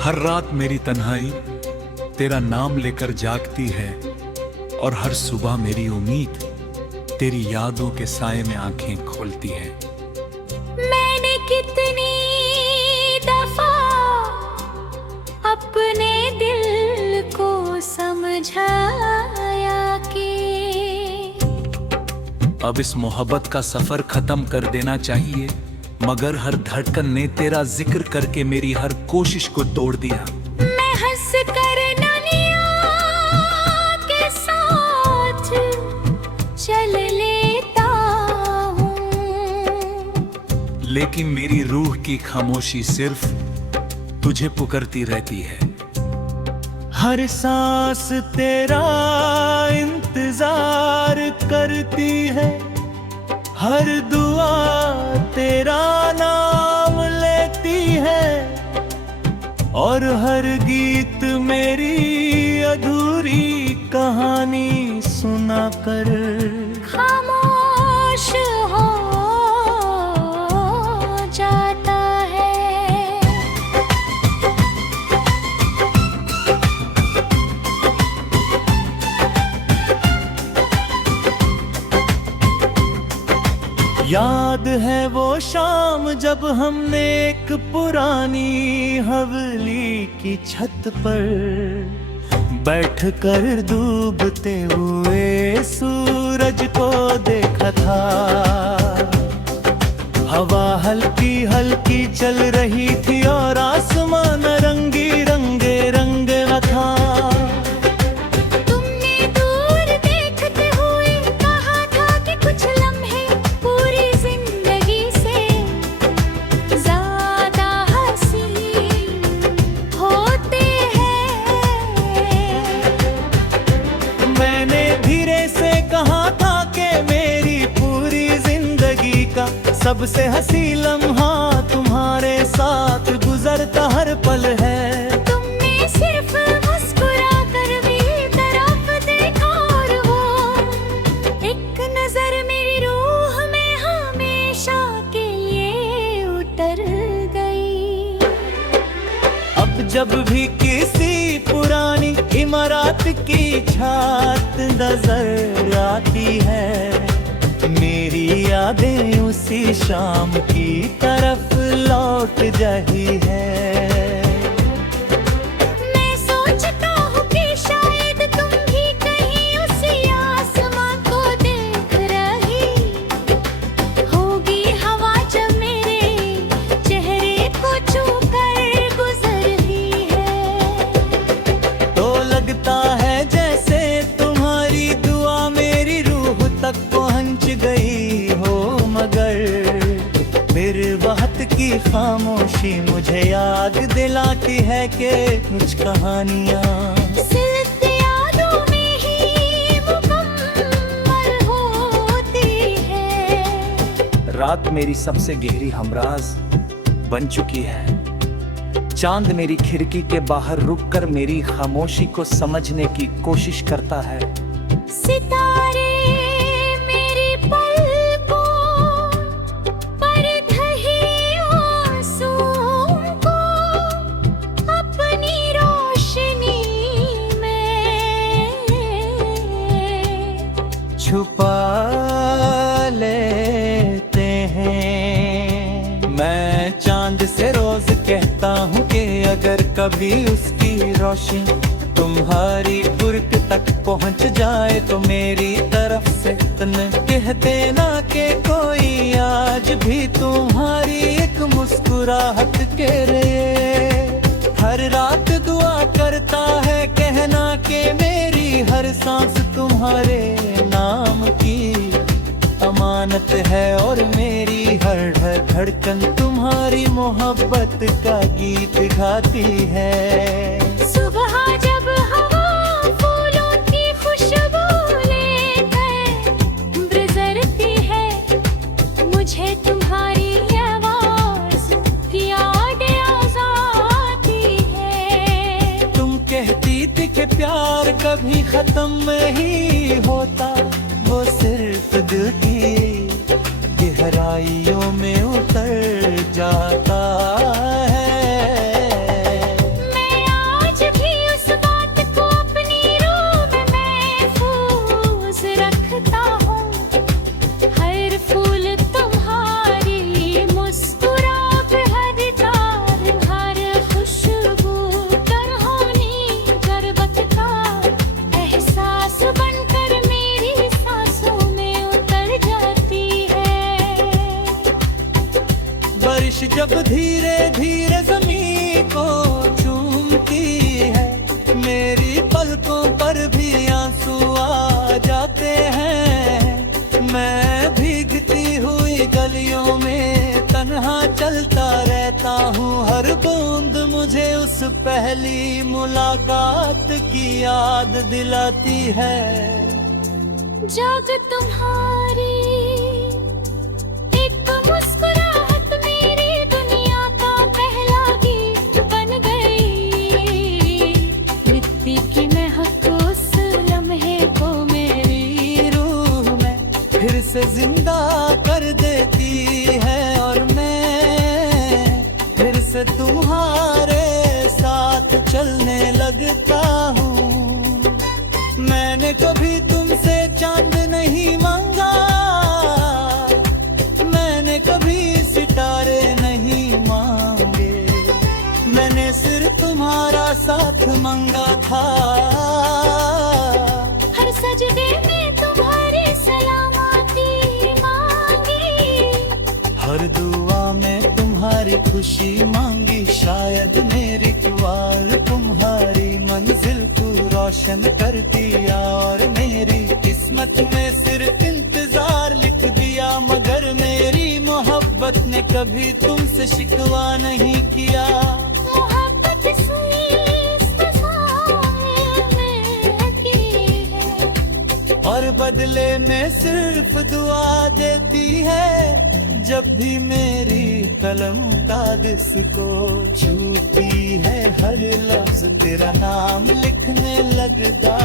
हर रात मेरी तन्हाई तेरा नाम लेकर जागती है, और हर सुबह मेरी उम्मीद तेरी यादों के साए में आंखें खोलती है। मैंने कितनी दफा अपने दिल को समझाया कि अब इस मोहब्बत का सफर खत्म कर देना चाहिए, मगर हर धड़कन ने तेरा जिक्र करके मेरी हर कोशिश को तोड़ दिया। मैं हंस कर ननिया के साथ चल लेता हूँ, लेकिन मेरी रूह की खामोशी सिर्फ तुझे पुकारती रहती है। हर सांस तेरा इंतजार करती है, हर दुआ तेरा नाम लेती है, और हर गीत मेरी अधूरी कहानी सुनाकर खामोश हो जाता है। याद है वो शाम जब हमने एक पुरानी हवेली की छत पर बैठकर डूबते हुए सूरज को देखा था। हवा हल्की हल्की चल रही थी और आसमान रंगी रंगे रंगा था। तुमने दूर देखते हुए कहा था कि कुछ लम्हे पूरी जिंदगी से ज्यादा हसीन होते हैं। मैंने धीरे से कहा था कि मेरी पूरी जिंदगी का सबसे हंसी लम्हा तुम्हारे साथ गुजरता हर पल है। तुमने सिर्फ मुस्कुरा कर मेरी तरफ देखा और वो एक नजर मेरी रूह में हमेशा के लिए उतर गई। अब जब भी किसी पुरानी इमारत की छत नजर आती है, मेरी यादें उसी शाम की तरफ लौट जाती है। मैं सोचता हूँ कि शायद तुम भी कहीं उसी आसमां को देख रही होगी। हवा जब मेरे चेहरे को छू कर गुजर रही है, तो लगता है जैसे तुम्हारी दुआ मेरी रूह तक पहुंच गई हो, मगर फिर वक्त की खामोशी मुझे याद दिलाती है कि कुछ कहानियाँ सिर्फ यादों में ही मुकम्मल होती है। रात मेरी सबसे गहरी हमराज बन चुकी है। चांद मेरी खिड़की के बाहर रुककर मेरी खामोशी को समझने की कोशिश करता है। सितारे मेरी पलकों पर ढही आंसुओं को अपनी रोशनी में छुपा लेते हैं। मैं चांद से रोज कहता हूँ कि अगर कभी उसकी रोशनी तुम्हारी बुर्क तक पहुँच जाए तो मेरी तरफ से तुमने कह देना कि कोई आज भी तुम्हारी एक मुस्कुराहट के लिए हर रात दुआ करता है, कहना कि मेरी हर सांस तुम्हारे नाम की अमानत है, और मेरी हर धड़कन तुम्हारी मोहब्बत का गीत गाती है। सुबह जब हवा फूलों की खुशबू लेकर गुजरती है, मुझे तुम्हारी आवाज याद आ जाती है। तुम कहती थी कि प्यार कभी खत्म नहीं होता, वो सिर्फ दिल की गहराइयों में उतर जाता है। मैं आज भी उस बात को अपनी रूह में महफूज रखता हूँ। हर फूल तुम्हारी मुस्कुराहट, हर तार, हर खुशबू तरहोनी शरबत का एहसास बनकर मेरी सांसों में उतर जाती है। बारिश जब धीरे धीरे जमीन को चूमती है, मेरी पलकों पर भी आंसू आ जाते हैं। मैं भीगती हुई गलियों में तन्हा चलता रहता हूँ, हर बूंद मुझे उस पहली मुलाकात की याद दिलाती है। जब तुम्हारी एक मुस्कुराहट मेरी दुनिया का पहला गीत बन गई। मिट्टी की महक उस लम्हे को मेरी रूह में फिर से जिंदा कर देती है, और मैं फिर से तुम्हारे साथ चलने लगता हूँ। मैंने कभी तुमसे चांद नहीं मांगा, मैंने कभी सितारे नहीं मांगे, मैंने सिर्फ तुम्हारा साथ मांगा था। हर सजदे में तुम्हारी सलामती मांगी, हर दुआ में तुम्हारी खुशी मांगी। शायद मेरी दुआ तुम्हारी मंजिल को रोशन कर दिया, और मेरी किस्मत में सिर्फ इंतजार लिख दिया। मगर मेरी मोहब्बत ने कभी तुमसे शिकवा नहीं किया। मोहब्बत से इस फसाने में की है, और बदले में सिर्फ दुआ देती है। जब भी मेरी कलम कागज को छूती है, हर लफ्ज तेरा नाम लिखने लगता